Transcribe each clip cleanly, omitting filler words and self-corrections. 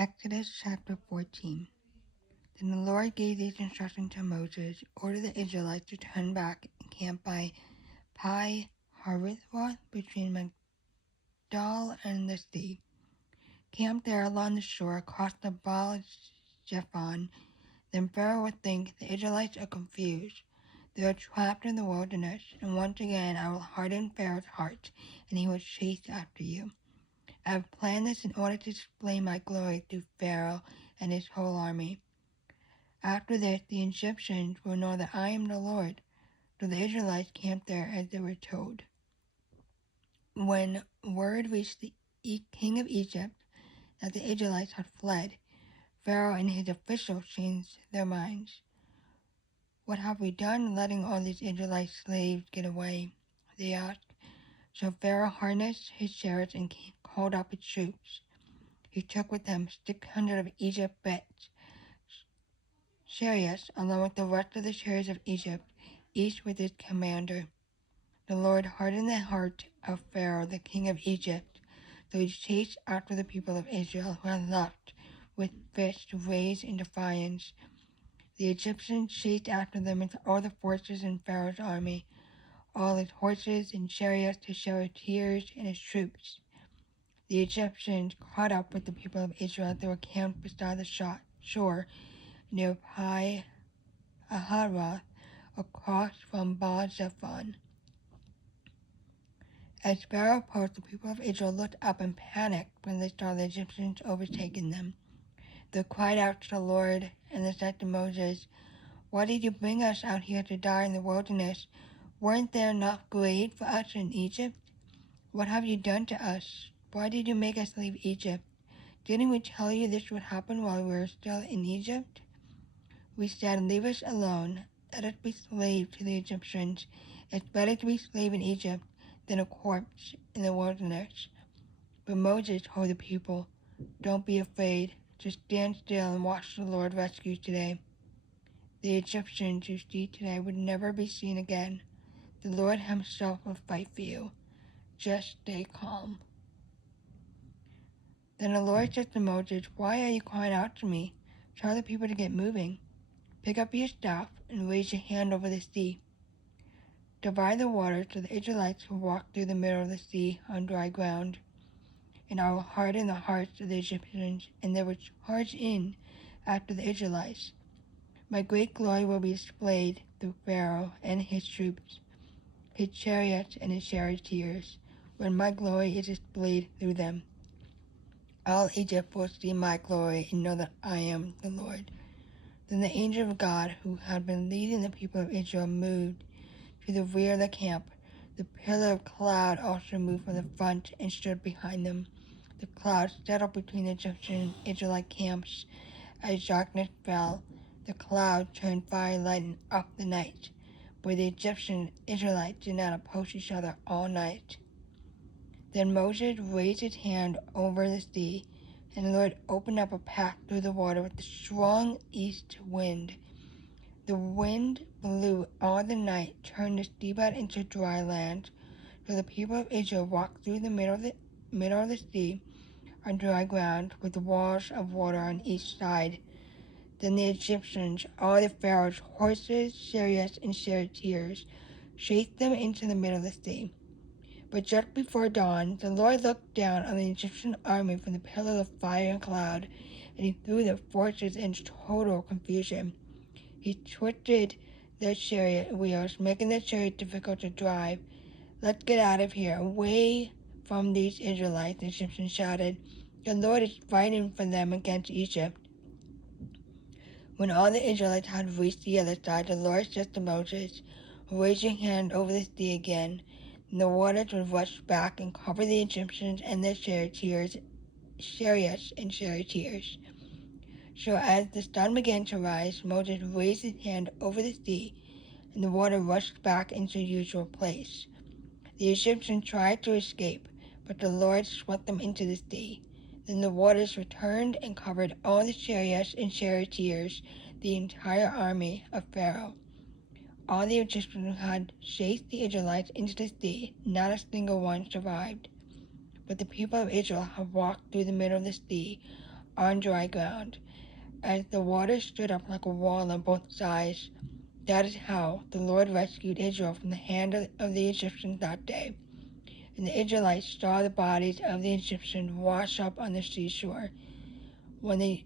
Exodus chapter 14. Then the Lord gave these instructions to Moses: Order the Israelites to turn back and camp by Pi Hahiroth between Migdal and the sea. Camp there along the shore across the Baal Zephon. Then Pharaoh would think the Israelites are confused. They are trapped in the wilderness, and once again I will harden Pharaoh's heart, and he will chase after you. I have planned this in order to display my glory to Pharaoh and his whole army. After this, the Egyptians will know that I am the Lord. So the Israelites camped there as they were told. When word reached the king of Egypt that the Israelites had fled, Pharaoh and his officials changed their minds. What have we done letting all these Israelite slaves get away? They asked. So Pharaoh harnessed his chariots and called up his troops. He took with him 600 of Egypt's chariots, along with the rest of the chariots of Egypt, each with its commander. The Lord hardened the heart of Pharaoh, the king of Egypt, so he chased after the people of Israel who had left, with fists raised in defiance. The Egyptians chased after them with all the forces in Pharaoh's army, all his horses and chariots, his charioteers, and his troops. The Egyptians caught up with the people of Israel that were camped beside the shore near Pi Hahiroth, across from Baal Zephon. As Pharaoh approached, the people of Israel looked up and panicked when they saw the Egyptians overtaking them. They cried out to the Lord, and they said to Moses, "Why did you bring us out here to die in the wilderness? Weren't there enough grain for us in Egypt? What have you done to us? Why did you make us leave Egypt? Didn't we tell you this would happen while we were still in Egypt? We said, 'Leave us alone. Let us be slaves to the Egyptians. It's better to be slave in Egypt than a corpse in the wilderness.' But Moses told the people, 'Don't be afraid. Just stand still and watch the Lord rescue today. The Egyptians you see today would never be seen again. The Lord himself will fight for you. Just stay calm.' Then the Lord said to Moses, 'Why are you crying out to me? Tell the people to get moving. Pick up your staff and raise your hand over the sea. Divide the water so the Israelites will walk through the middle of the sea on dry ground. And I will harden the hearts of the Egyptians, and they will charge in after the Israelites. My great glory will be displayed through Pharaoh and his troops, his chariots and his charioteers, when my glory is displayed through them. All Egypt will see my glory and know that I am the Lord.' Then the angel of God, who had been leading the people of Israel, moved to the rear of the camp. The pillar of cloud also moved from the front and stood behind them. The cloud settled between the Egyptian and Israelite camps. As darkness fell, the cloud turned fire and lightened up the night, but the Egyptian and Israelites did not oppose each other all night. Then Moses raised his hand over the sea, and the Lord opened up a path through the water with a strong east wind. The wind blew all the night, turned the seabed into dry land, so the people of Israel walked through the middle of the sea on dry ground, with walls of water on each side. Then the Egyptians, all the Pharaoh's horses, chariots, and charioteers, chased them into the middle of the sea. But just before dawn, the Lord looked down on the Egyptian army from the pillar of fire and cloud, and he threw their forces into total confusion. He twisted their chariot wheels, making the chariot difficult to drive. 'Let's get out of here, away from these Israelites,' the Egyptians shouted. 'The Lord is fighting for them against Egypt.' When all the Israelites had reached the other side, the Lord said to Moses, 'Raise your hand over the sea again.' And the waters would rush back and cover the Egyptians and their chariots and charioteers. So as the sun began to rise, Moses raised his hand over the sea, and the water rushed back into the usual place. The Egyptians tried to escape, but the Lord swept them into the sea. Then the waters returned and covered all the chariots and charioteers, the entire army of Pharaoh. All the Egyptians who had chased the Israelites into the sea, not a single one survived. But the people of Israel had walked through the middle of the sea on dry ground. As the water stood up like a wall on both sides, that is how the Lord rescued Israel from the hand of the Egyptians that day. And the Israelites saw the bodies of the Egyptians wash up on the seashore. When the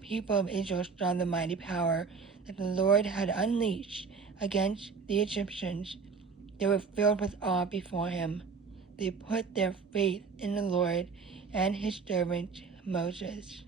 people of Israel saw the mighty power that the Lord had unleashed against the Egyptians, they were filled with awe before him. They put their faith in the Lord and his servant Moses.